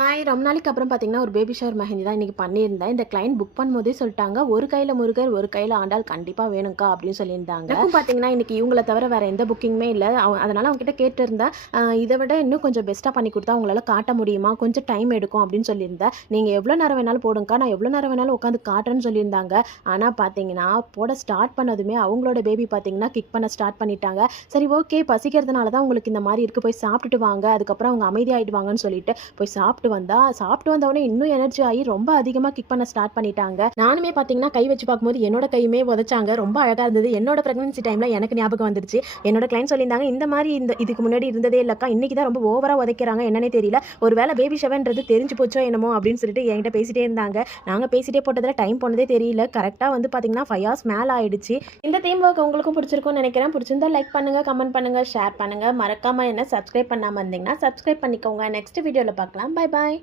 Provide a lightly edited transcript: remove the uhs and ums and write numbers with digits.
ரொம்ப நாளைக்கு அப்புறம் பார்த்தீங்கன்னா, ஒரு பேபி ஷவர் மெஹந்தி தான் இன்னைக்கு பண்ணியிருந்தேன். இந்த கிளையண்ட் புக் பண்ணும்போதே சொல்ட்டாங்க, "ஒரு கையில முருகர், ஒரு கையில ஆண்டாள் கண்டிப்பா வேணும்க்கா" அப்படின்னு சொல்லியிருந்தாங்க. எனக்கும் பார்த்தீங்கன்னா, இன்னைக்கு இவங்கள தவிர வேற எந்த புக்கிங்குமே இல்ல. அதனால அவங்ககிட்ட கேட்டிருந்தேன். இத விட இன்னும் கொஞ்சம் பெஸ்ட்டா பண்ணி குடுத்தா உங்களால காட்ட முடியுமா? கொஞ்சம் டைம் எடுக்கும் அப்படின்னு சொல்லியிருந்தேன். "நீங்க எவ்வளோ நேரம் வேணாலும் போடுங்கக்கா, நான் எவ்வளோ நேரம் வேணாலும் உட்காந்து காட்டுறேன்னு" சொல்லியிருந்தாங்க. ஆனா பார்த்தீங்கன்னா, போட ஸ்டார்ட் பண்ணதுமே அவங்களோட பேபி பார்த்தீங்கன்னா, கிக் பண்ண ஸ்டார்ட் பண்ணிட்டாங்க. சரி ஓகே, பசிக்கிறதுனால தான் உங்களுக்கு இந்த மாரி இருக்கு. போய் சாப்பிட்டுட்டு வாங்க. அதுக்கப்புறம் அவங்க அமைதியாயிடுவாங்கன்னு சொல்லிட்டு போய் சாப்பிட்டு வந்தவுடனே இன்னும் எனர்ஜி ஆகி ரொம்ப அதிகமா கிக் பண்ண ஸ்டார்ட் பண்ணிட்டாங்க. நானுமே பார்த்தீங்கன்னா, கை வச்சு பார்க்கும்போது என்னோட கையுமே உதைச்சாங்க. ரொம்ப அழகா இருந்தது. என்னோட பிரெக்னன்சி டைம்ல எனக்கு ஞாபகம் வந்துருச்சு. என்னோட கிளையண்ட் சொல்லியிருந்தாங்க, "இந்த மாரி இதுக்கு முன்னாடி இருந்ததே இல்லக்கா. இன்னைக்கு தான் ரொம்ப ஓவரா உதைக்கிறாங்க. என்னன்னே தெரியல. ஒரு வேளை பேபி ஷவர்ன்றது தெரிஞ்சு போச்சோ என்னமோ" அப்படின்னு சொல்லிட்டு என்கிட்ட பேசிட்டே இருந்தாங்க. நாங்க பேசிட்டே போட்டதுல டைம் போனதே தெரியல. கரெக்ட்டா வந்து பார்த்தீங்கன்னா, 5 ஹார்ஸ் மேல ஆயிடுச்சு. இந்த தீம் ஒர்க் உங்களுக்கும் பிடிச்சிருக்கும்னு நினைக்கிறேன். பிடிச்சிருந்தா லைக் பண்ணுங்க, கமெண்ட் பண்ணுங்க, ஷேர் பண்ணுங்க. மறக்காம என்ன சப்ஸ்கிரைப் பண்ணாம இருந்தீங்கன்னா, சப்ஸ்கிரைப் பண்ணிக்கோங்க. நெக்ஸ்ட் வீடியோல பார்க்கலாம். Bye bye.